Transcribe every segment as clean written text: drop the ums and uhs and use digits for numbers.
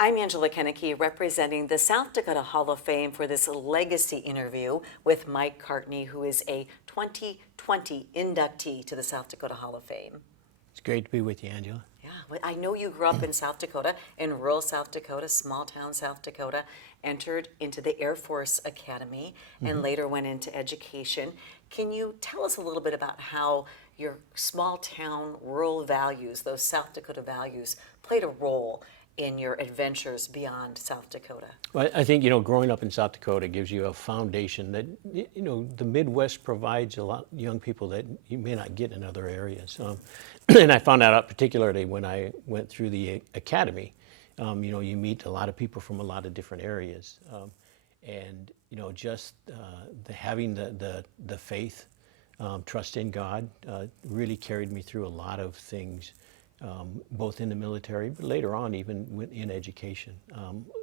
I'm Angela Kennecke, representing the South Dakota Hall of Fame for this legacy interview with Mike Cartney, who is a 2020 inductee to the South Dakota Hall of Fame. It's great to be with you, Angela. Yeah, I know you grew up in South Dakota, in rural South Dakota, small town South Dakota, entered into the Air Force Academy, and later went into education. Can you tell us a little bit about how your small town rural values, those South Dakota values, played a role in your adventures beyond South Dakota? Well, I think, growing up in South Dakota gives you a foundation that, the Midwest provides a lot of young people that you may not get in other areas. And I found that out particularly when I went through the academy. You meet a lot of people from a lot of different areas. And, just having the faith, trust in God, really carried me through a lot of things. Both in the military, but later on even in education,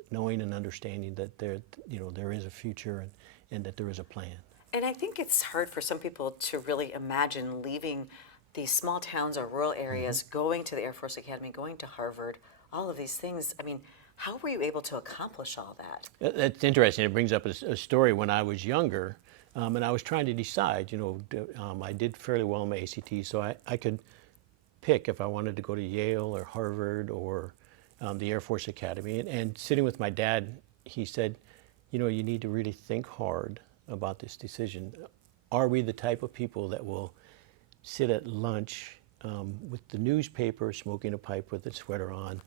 knowing and understanding that there is a future and that there is a plan. And I think it's hard for some people to really imagine leaving these small towns or rural areas, going to the Air Force Academy, going to Harvard, all of these things. I mean, how were you able to accomplish all that? That's interesting. It brings up a story when I was younger, and I was trying to decide. I did fairly well in my ACT, so I could pick if I wanted to go to Yale or Harvard or the Air Force Academy. And sitting with my dad, he said, you need to really think hard about this decision. Are we the type of people that will sit at lunch with the newspaper, smoking a pipe with a sweater on?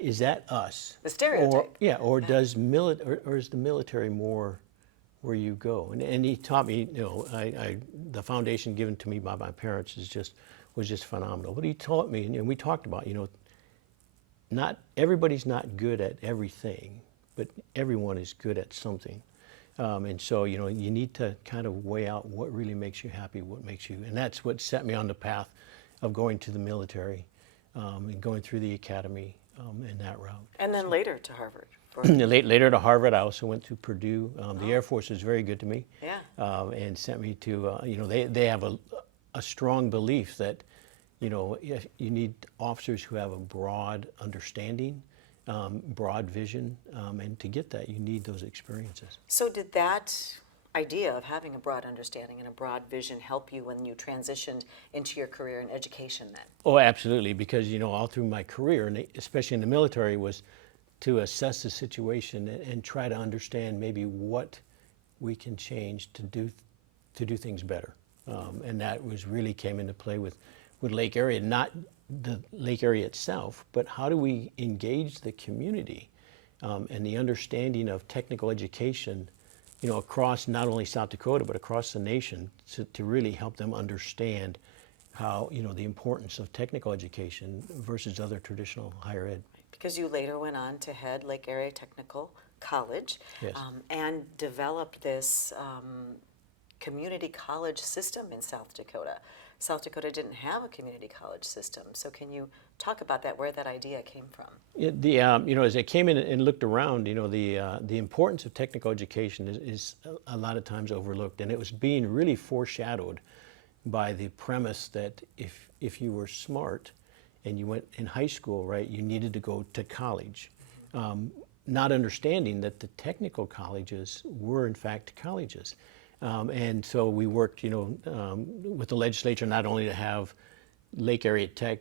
Is that us? The stereotype. Or is the military more where you go? And he taught me, the foundation given to me by my parents was just phenomenal. But he taught me, and we talked about, not everybody's not good at everything, but everyone is good at something. And so, you need to kind of weigh out what really makes you happy, what makes you, and that's what set me on the path of going to the military and going through the academy in that route. And then later to Harvard. Later to Harvard. I also went to Purdue. The Air Force was very good to me. Yeah. And sent me to, they have a strong belief that, if you need officers who have a broad understanding, broad vision, and to get that, you need those experiences. So did that idea of having a broad understanding and a broad vision help you when you transitioned into your career in education then? Oh, absolutely, because, all through my career, and especially in the military, was to assess the situation and try to understand maybe what we can change to do things better. And that really came into play with Lake Area, not the Lake Area itself, but how do we engage the community and the understanding of technical education, across not only South Dakota, but across the nation to really help them understand how, the importance of technical education versus other traditional higher ed. Because you later went on to head Lake Area Technical College. Yes. And developed this community college system in South Dakota. South Dakota didn't have a community college system, so can you talk about that, where that idea came from? As I came in and looked around, the importance of technical education is a lot of times overlooked, and it was being really foreshadowed by the premise that if you were smart and you went in high school, right, you needed to go to college, not understanding that the technical colleges were in fact colleges. And so we worked, with the legislature not only to have Lake Area Tech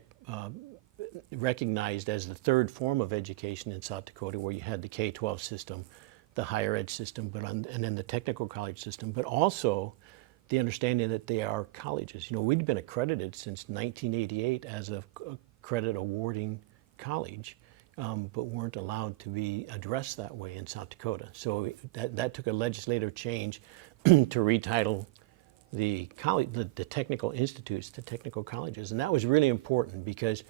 recognized as the third form of education in South Dakota, where you had the K-12 system, the higher ed system, and then the technical college system, but also the understanding that they are colleges. We'd been accredited since 1988 as a credit awarding college, but weren't allowed to be addressed that way in South Dakota. So that took a legislative change to retitle the technical institutes to technical colleges. And that was really important because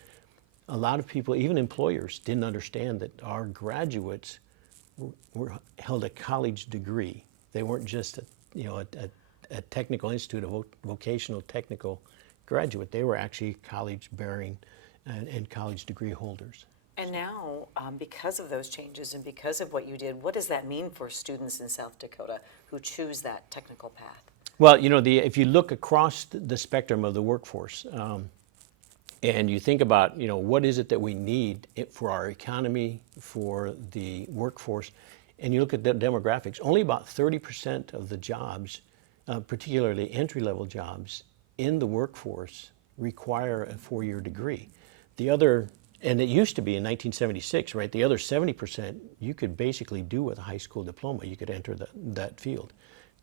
a lot of people, even employers, didn't understand that our graduates held a college degree. They weren't just a technical institute, a vocational technical graduate. They were actually college-bearing and college degree holders. And now, because of those changes and because of what you did, what does that mean for students in South Dakota who choose that technical path? Well, if you look across the spectrum of the workforce, And you think about, what is it that we need for our economy, for the workforce, and you look at the demographics. Only about 30% of the jobs, particularly entry-level jobs in the workforce, require a 4-year degree. The other, and it used to be in 1976, right? The other 70% you could basically do with a high school diploma. You could enter that field.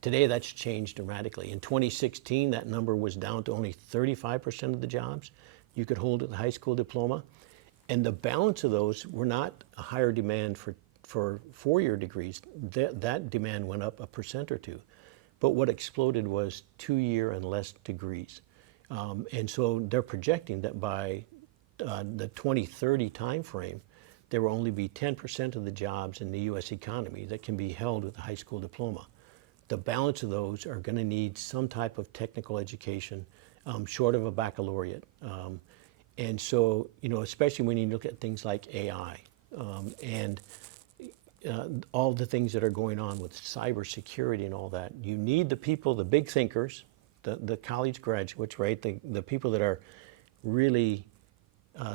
Today, that's changed dramatically. In 2016, that number was down to only 35% of the jobs you could hold with a high school diploma. And the balance of those were not a higher demand for 4-year degrees. That demand went up 1% or 2%. But what exploded was 2-year and less degrees. And so they're projecting that by the 2030 timeframe, there will only be 10% of the jobs in the U.S. economy that can be held with a high school diploma. The balance of those are going to need some type of technical education, short of a baccalaureate. And so, especially when you look at things like AI and all the things that are going on with cybersecurity and all that, you need the people, the big thinkers, the college graduates, right? The people that are really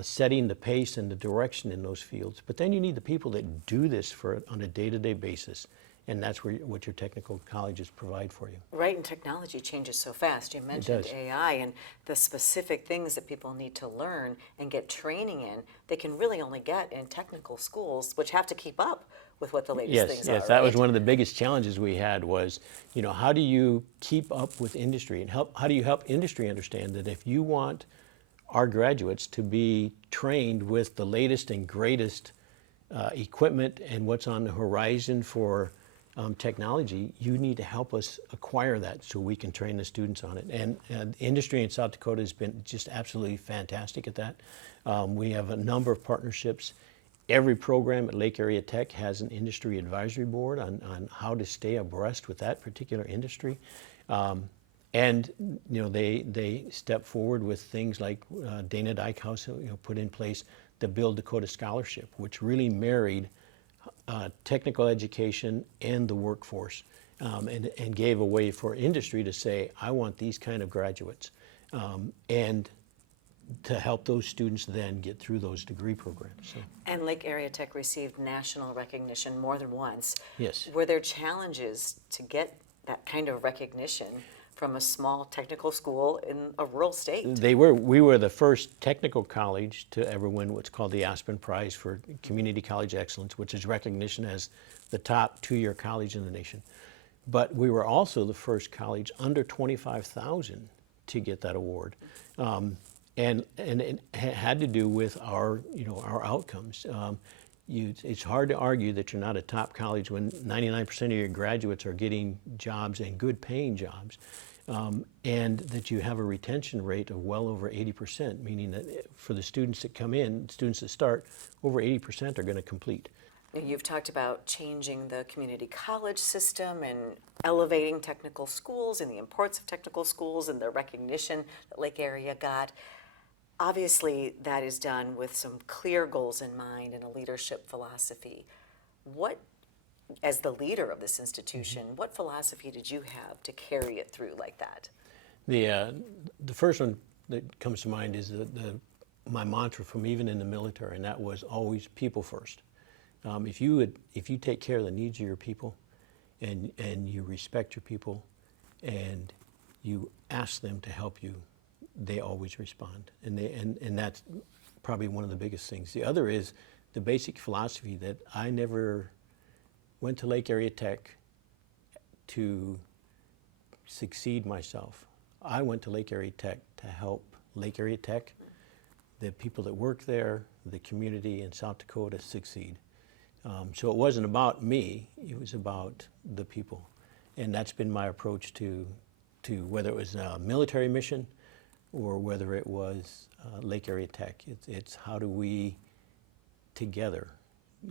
setting the pace and the direction in those fields. But then you need the people that do this on a day-to-day basis. And that's what your technical colleges provide for you. Right, and technology changes so fast. You mentioned AI and the specific things that people need to learn and get training in, they can really only get in technical schools, which have to keep up with what the latest things are. Yes, that was one of the biggest challenges we had was, how do you keep up with industry and how do you help industry understand that if you want our graduates to be trained with the latest and greatest equipment and what's on the horizon for technology, you need to help us acquire that so we can train the students on it. And industry in South Dakota has been just absolutely fantastic at that. We have a number of partnerships. Every program at Lake Area Tech has an industry advisory board on how to stay abreast with that particular industry. And they step forward with things like Dana Dykhouse put in place the Build Dakota Scholarship, which really married technical education and the workforce, and gave a way for industry to say, I want these kind of graduates, and to help those students then get through those degree programs. So. And Lake Area Tech received national recognition more than once. Yes. Were there challenges to get that kind of recognition from a small technical school in a rural state? We were the first technical college to ever win what's called the Aspen Prize for Community College Excellence, which is recognition as the top 2-year college in the nation. But we were also the first college under 25,000 to get that award. And it had to do with our outcomes. It's hard to argue that you're not a top college when 99% of your graduates are getting jobs and good paying jobs, and that you have a retention rate of well over 80%, meaning that for the students that come in, students that start, over 80% are going to complete. You've talked about changing the community college system and elevating technical schools and the importance of technical schools and the recognition that Lake Area got. Obviously, that is done with some clear goals in mind and a leadership philosophy. What, as the leader of this institution, what philosophy did you have to carry it through like that? The first one that comes to mind is my mantra from even in the military, and that was always people first. If you take care of the needs of your people, and you respect your people, and you ask them to help you, they always respond, and that's probably one of the biggest things. The other is the basic philosophy that I never went to Lake Area Tech to succeed myself. I went to Lake Area Tech to help Lake Area Tech, the people that work there, the community in South Dakota succeed. So it wasn't about me, it was about the people. And that's been my approach to whether it was a military mission or whether it was Lake Area Tech. It's how do we together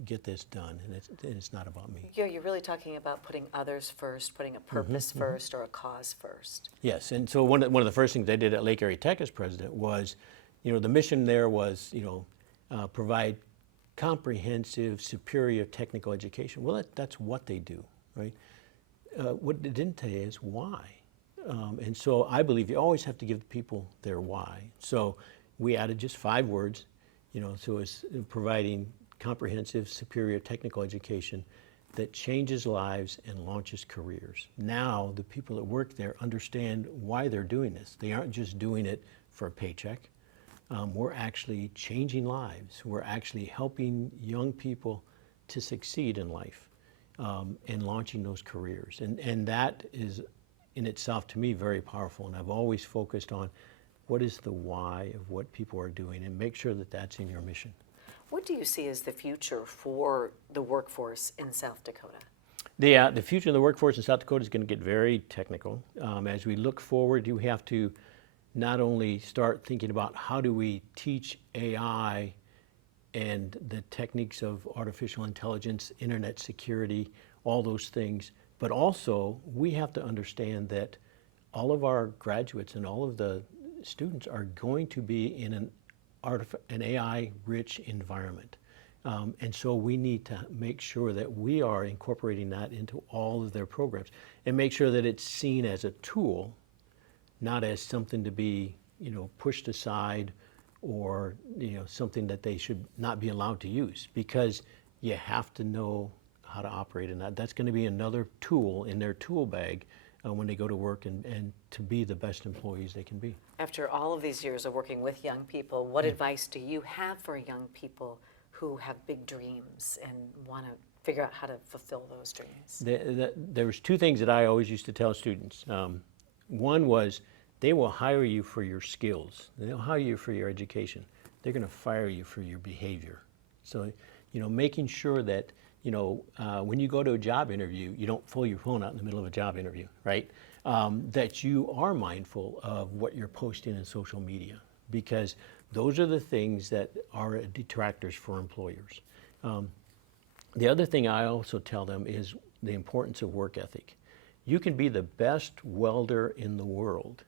get this done, and it's not about me. You're really talking about putting others first, putting a purpose first or a cause first. Yes, and so one of the first things I did at Lake Area Tech as president was, the mission there was, provide comprehensive, superior technical education. Well, that's what they do, right? What it didn't tell you is why. And so I believe you always have to give the people their why. So we added just 5 words, so it's providing comprehensive, superior technical education that changes lives and launches careers. Now, the people that work there understand why they're doing this. They aren't just doing it for a paycheck. We're actually changing lives. We're actually helping young people to succeed in life and launching those careers. And that is, in itself, to me, very powerful. And I've always focused on what is the why of what people are doing and make sure that that's in your mission. What do you see as the future for the workforce in South Dakota? The future of the workforce in South Dakota is going to get very technical. As we look forward, you have to not only start thinking about how do we teach AI and the techniques of artificial intelligence, internet security, all those things, but also we have to understand that all of our graduates and all of the students are going to be in an AI-rich environment. And so we need to make sure that we are incorporating that into all of their programs and make sure that it's seen as a tool, not as something to be, pushed aside or, something that they should not be allowed to use, because you have to know how to operate in that. That's going to be another tool in their tool bag when they go to work and to be the best employees they can be. After all of these years of working with young people, what advice do you have for young people who have big dreams and want to figure out how to fulfill those dreams? There was 2 things that I always used to tell students. One was they will hire you for your skills. They'll hire you for your education. They're going to fire you for your behavior. So, making sure that when you go to a job interview, you don't pull your phone out in the middle of a job interview, right? That you are mindful of what you're posting in social media, because those are the things that are detractors for employers. The other thing I also tell them is the importance of work ethic. You can be the best welder in the world,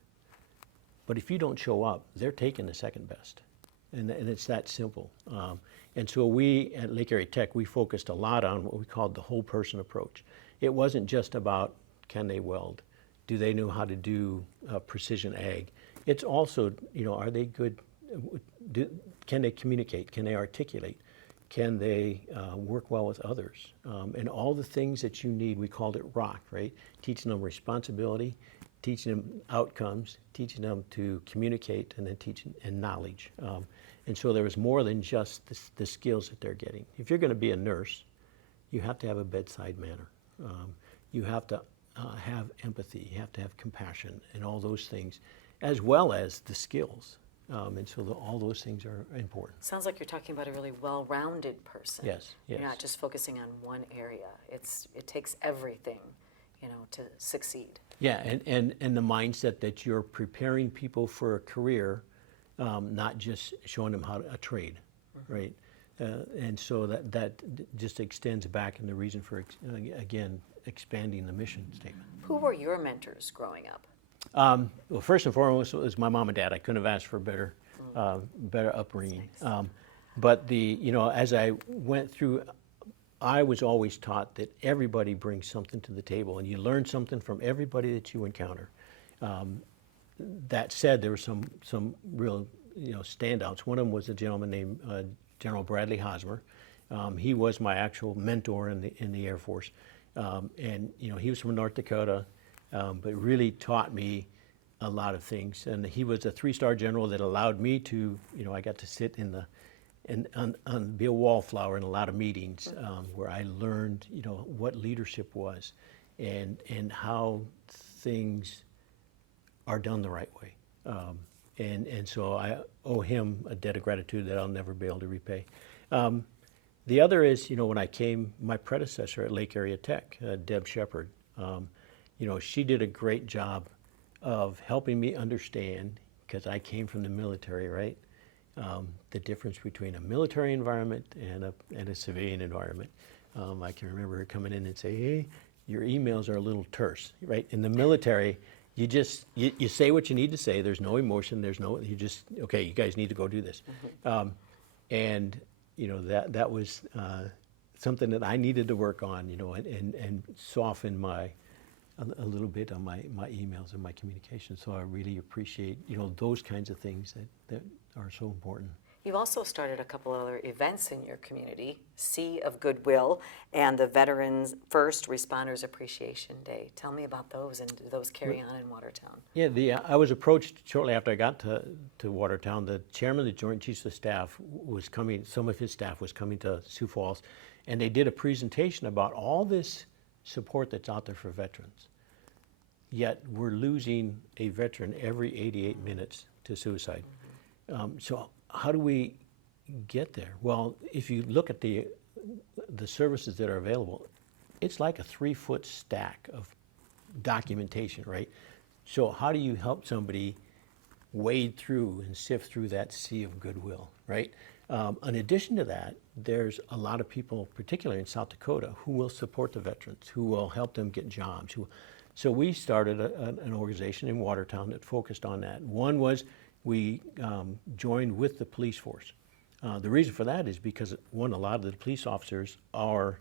but if you don't show up, they're taking the second best. And it's that simple. And so we at Lake Area Tech, we focused a lot on what we called the whole person approach. It wasn't just about, can they weld? Do they know how to do precision ag? It's also, are they good? Can they communicate? Can they articulate? Can they work well with others? And all the things that you need, we called it ROC, right? Teaching them responsibility, teaching them outcomes, teaching them to communicate, and then teaching and knowledge. And so there was more than just the skills that they're getting. If you're going to be a nurse, you have to have a bedside manner. You have to have empathy. You have to have compassion and all those things, as well as the skills. And so all those things are important. Sounds like you're talking about a really well-rounded person. Yes, yes. You're not just focusing on one area. It takes everything, to succeed. Yeah, and the mindset that you're preparing people for a career, not just showing them how to a trade, right? And so that just extends back in the reason for, again, expanding the mission statement. Who were your mentors growing up? Well, first and foremost, it was my mom and dad. I couldn't have asked for better upbringing. Nice. But as I went through, I was always taught that everybody brings something to the table, and you learn something from everybody that you encounter. That said, there were some real standouts. One of them was a gentleman named General Bradley Hosmer. He was my actual mentor in the Air Force, and he was from North Dakota, but really taught me a lot of things. And he was a 3-star general that allowed me to, I got to sit be a wallflower in a lot of meetings where I learned, what leadership was and how things are done the right way. And so I owe him a debt of gratitude that I'll never be able to repay. The other is, when I came, my predecessor at Lake Area Tech, Deb Shepard, she did a great job of helping me understand, because I came from the military, right? The difference between a military environment and a civilian environment. I can remember her coming in and say, hey, your emails are a little terse, right? In the military, you just, you say what you need to say. There's no emotion. Okay, you guys need to go do this. Mm-hmm. And that was something that I needed to work on, and soften a little bit on my emails and my communication. So I really appreciate, those kinds of things that are so important. You've also started a couple other events in your community, Sea of Goodwill and the Veterans First Responders Appreciation Day. Tell me about those, and do those carry on in Watertown? Yeah, I was approached shortly after I got to Watertown. The chairman of the Joint Chiefs of Staff was coming, some of his staff was coming to Sioux Falls, and they did a presentation about all this support that's out there for veterans. Yet we're losing a veteran every 88 minutes to suicide. So how do we get there? Well, if you look at the services that are available, it's like a 3-foot stack of documentation, right? So how do you help somebody wade through and sift through that sea of goodwill, right? In addition to that, there's a lot of people, particularly in South Dakota, who will support the veterans, who will help them get jobs. So we started an organization in Watertown that focused on that. One was we joined with the police force. The reason for that is because, one, a lot of the police officers are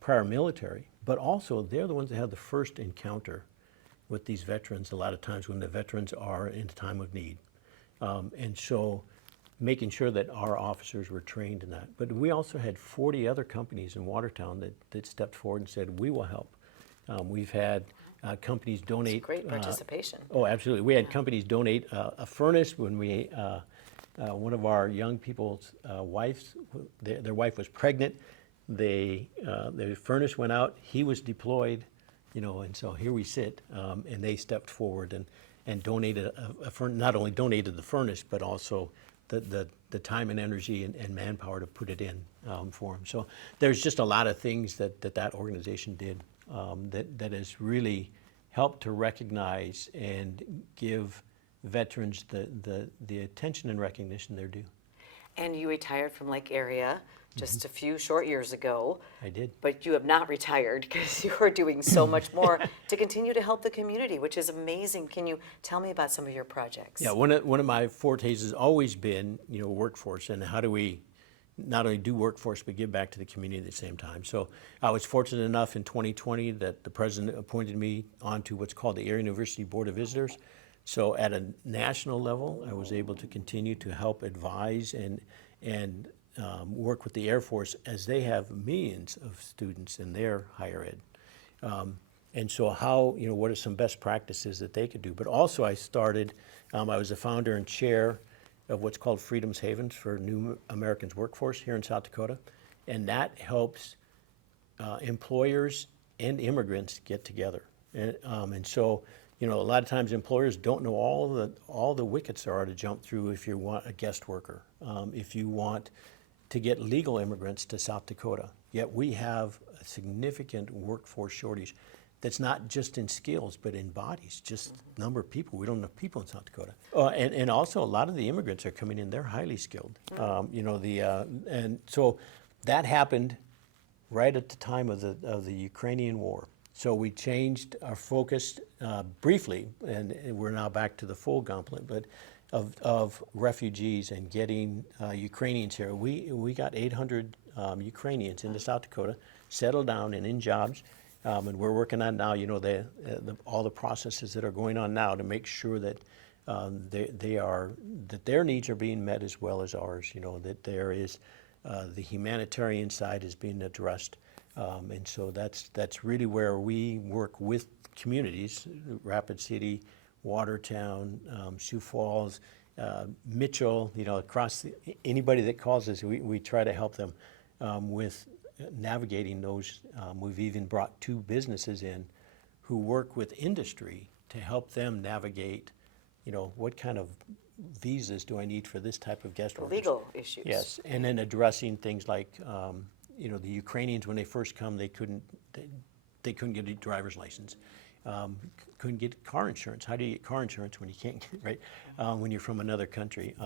prior military, but also they're the ones that have the first encounter with these veterans a lot of times when the veterans are in a time of need. And so making sure that our officers were trained in that. But we also had 40 other companies in Watertown that stepped forward and said, we will help. We've had companies donate. That's great participation. Oh, absolutely. We had companies donate a furnace when we, one of our young people's wives, their wife was pregnant. The furnace went out. He was deployed, and so here we sit, and they stepped forward and donated not only donated the furnace, but also the time and energy and manpower to put it in for them. So there's just a lot of things that organization did that has really helped to recognize and give veterans the attention and recognition they're due. And you retired from Lake Area just a few short years ago. I did. But you have not retired, because you are doing so much more to continue to help the community, which is amazing. Can you tell me about some of your projects? Yeah, one of my fortes has always been, workforce, and how do we not only do workforce but give back to the community at the same time. So I was fortunate enough in 2020 that the president appointed me onto what's called the Area University Board of Visitors. So at a national level, I was able to continue to help advise and work with the Air Force, as they have millions of students in their higher ed. And so what are some best practices that they could do? But also I started, I was the founder and chair of what's called Freedom's Havens for New Americans Workforce here in South Dakota. And that helps employers and immigrants get together. And so, a lot of times employers don't know all the wickets there are to jump through if you want a guest worker, if you want to get legal immigrants to South Dakota. Yet we have a significant workforce shortage that's not just in skills, but in bodies, just number of people. We don't have enough people in South Dakota. And also a lot of the immigrants are coming in, they're highly skilled. And so that happened right at the time of the Ukrainian war. So we changed our focus briefly, and we're now back to the full gauntlet, but of refugees and getting Ukrainians here. We got 800 Ukrainians into South Dakota, settled down and in jobs. And we're working on now, all the processes that are going on now to make sure that that their needs are being met as well as ours. That there is the humanitarian side is being addressed, and so that's really where we work with communities: Rapid City, Watertown, Sioux Falls, Mitchell. Across anybody that calls us, we try to help them with navigating those. We've even brought 2 businesses in who work with industry to help them navigate, what kind of visas do I need for this type of guest workers? Legal issues. Yes, and then addressing things like, the Ukrainians, when they first come, they couldn't get a driver's license, couldn't get car insurance. How do you get car insurance when you can't get, right, when you're from another country,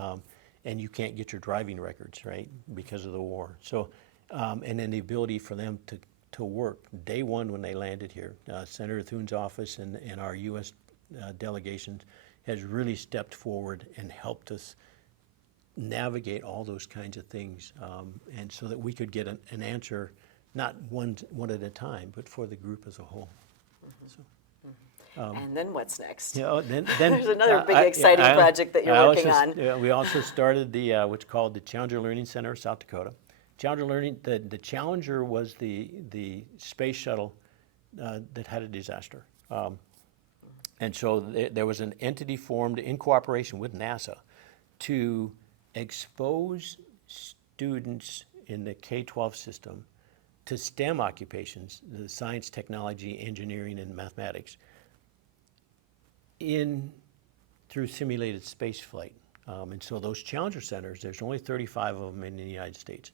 and you can't get your driving records, right, because of the war. So. And then the ability for them to work. Day one when they landed here, Senator Thune's office and our U.S. delegation has really stepped forward and helped us navigate all those kinds of things, and so that we could get an answer, not one at a time, but for the group as a whole. So. And then what's next? Then There's another big exciting project that you're working on. We also started the what's called the Challenger Learning Center of South Dakota. Challenger Learning, the Challenger was the space shuttle that had a disaster. And so there was an entity formed in cooperation with NASA to expose students in the K-12 system to STEM occupations, the science, technology, engineering, and mathematics, through simulated space flight. And so those Challenger centers, there's only 35 of them in the United States.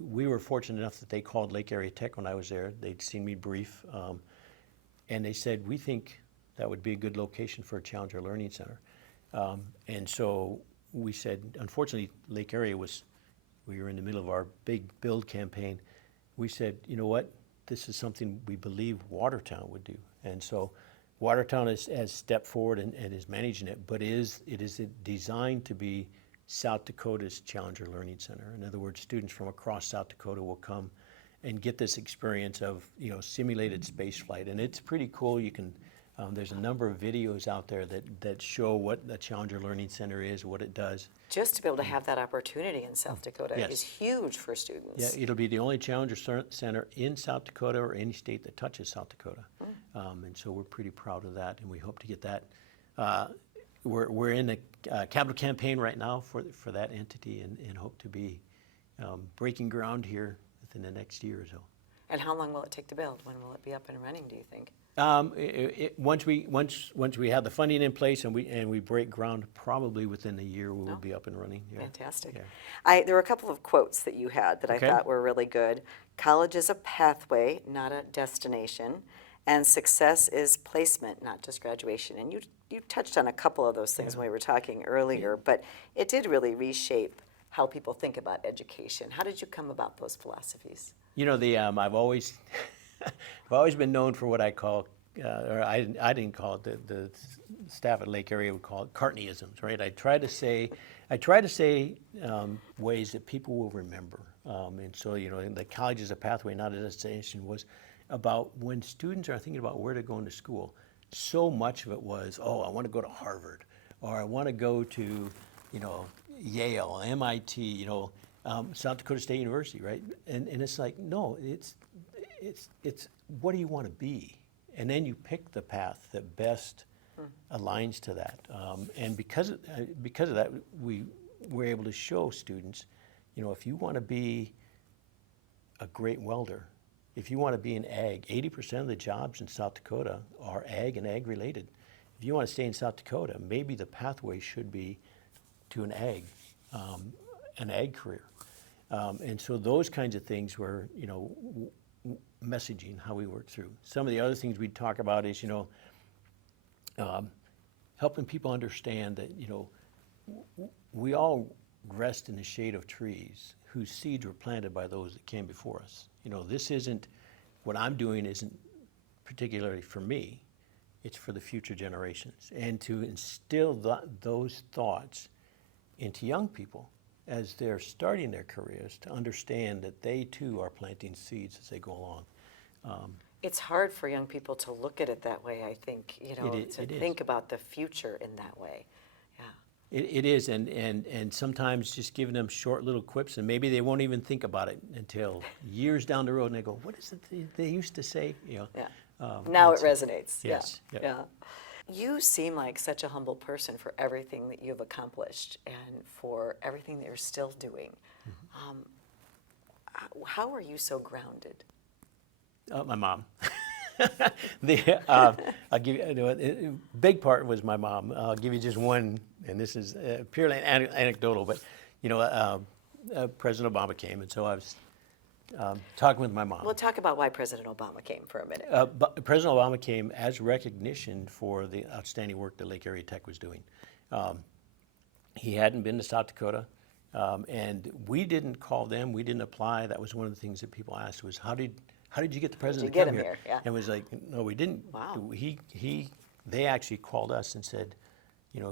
We were fortunate enough that they called Lake Area Tech when I was there. They'd seen me brief, and they said, we think that would be a good location for a Challenger Learning Center. And so we said, unfortunately, Lake Area we were in the middle of our big build campaign. We said, you know what, this is something we believe Watertown would do. And so Watertown has stepped forward and is managing it, but it is designed to be South Dakota's Challenger Learning Center. In other words, students from across South Dakota will come and get this experience of simulated space flight, and it's pretty cool. You can there's a number of videos out there that show what the Challenger Learning Center is, what it does. Just to be able to have that opportunity in South Dakota is huge for students. Yeah, it'll be the only Challenger Center in South Dakota or any state that touches South Dakota. And so we're pretty proud of that, and we hope to get that. We're in the capital campaign right now for that entity, and hope to be breaking ground here within the next year or so. And how long will it take to build? When will it be up and running, do you think? Once we have the funding in place and we break ground, probably within a year we will be up and running. Yeah. Fantastic. Yeah. There were a couple of quotes that you had that I thought were really good. College is a pathway, not a destination, and success is placement, not just graduation. And you touched on a couple of those things when we were talking earlier, but it did really reshape how people think about education. How did you come about those philosophies? I've always I've always been known for what I call, or I didn't call it, the staff at Lake Area would call it Cartneyisms, right? I try to say ways that people will remember. And so, the college is a pathway, not a destination, was about when students are thinking about where to go into school. So much of it was, I want to go to Harvard, or I want to go to, Yale, MIT, South Dakota State University, right? And it's like, no, it's what do you want to be? And then you pick the path that best aligns to that. And because of that, we were able to show students, if you want to be a great welder, if you want to be an ag, 80% of the jobs in South Dakota are ag and ag related. If you want to stay in South Dakota, maybe the pathway should be to an ag career. And so those kinds of things were, messaging, how we work through. Some of the other things we'd talk about is, helping people understand that, we all rest in the shade of trees whose seeds were planted by those that came before us. This isn't, what I'm doing isn't particularly for me, it's for the future generations. And to instill those thoughts into young people as they're starting their careers, to understand that they too are planting seeds as they go along. It's hard for young people to look at it that way, I think, to think about the future in that way. Yeah. It is, and sometimes just giving them short little quips, and maybe they won't even think about it until years down the road, and they go, what is it they used to say? Yeah. Now it resonates. Yes. Yeah. You seem like such a humble person for everything that you've accomplished and for everything that you're still doing. How are you so grounded? My mom. I'll give you, a big part was my mom. I'll give you just one, and this is purely anecdotal, but President Obama came, and so I was talking with my mom. We'll talk about why President Obama came for a minute. But President Obama came as recognition for the outstanding work that Lake Area Tech was doing. He hadn't been to South Dakota, and we didn't call them. We didn't apply. That was one of the things that people asked was, how did you get the president to come here? Yeah. And it was like, no, we didn't. Wow. They actually called us and said,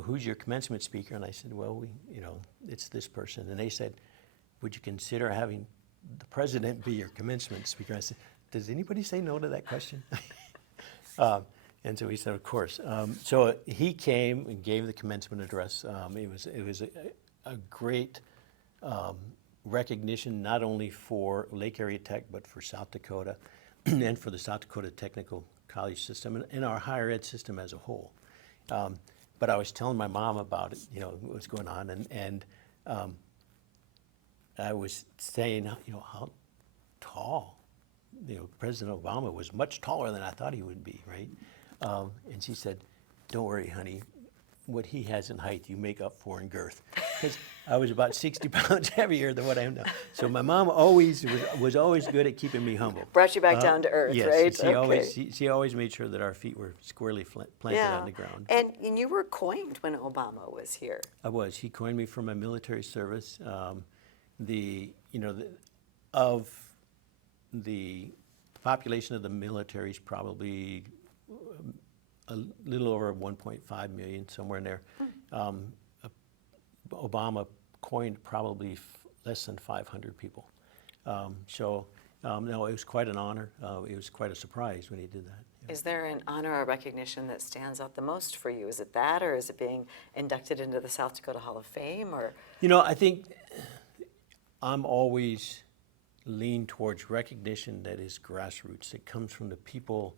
who's your commencement speaker? And I said, well, it's this person. And they said, would you consider having the president be your commencement speaker? I said, does anybody say no to that question? And so he said, of course. So he came and gave the commencement address. It was a great recognition, not only for Lake Area Tech, but for South Dakota and for the South Dakota Technical College system and our higher ed system as a whole. But I was telling my mom about it, what was going on, and I was saying, how tall, President Obama was much taller than I thought he would be, right? And she said, don't worry, honey, what he has in height, you make up for in girth. Because I was about 60 pounds heavier than what I am now. So my mom was always good at keeping me humble. Brought you back down to earth, yes, right? she always made sure that our feet were squarely planted on the ground. And you were coined when Obama was here. I was. He coined me for my military service. Of the population of the military is probably a little over 1.5 million, somewhere in there. Obama coined probably less than 500 people. No, it was quite an honor. It was quite a surprise when he did that. Yeah. Is there an honor or recognition that stands out the most for you? Is it that, or is it being inducted into the South Dakota Hall of Fame, or? I think I'm always lean towards recognition that is grassroots. It comes from the people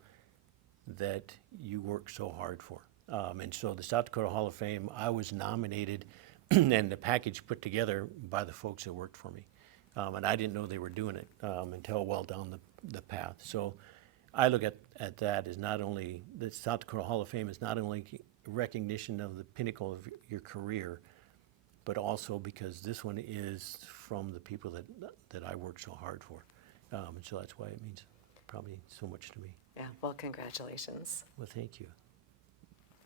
that you work so hard for. And so the South Dakota Hall of Fame, I was nominated and the package put together by the folks that worked for me. And I didn't know they were doing it until well down the path. So I look at that as not only, the South Dakota Hall of Fame is not only recognition of the pinnacle of your career, but also because this one is from the people that I worked so hard for. And so that's why it means probably so much to me. Yeah, well, congratulations. Well, thank you.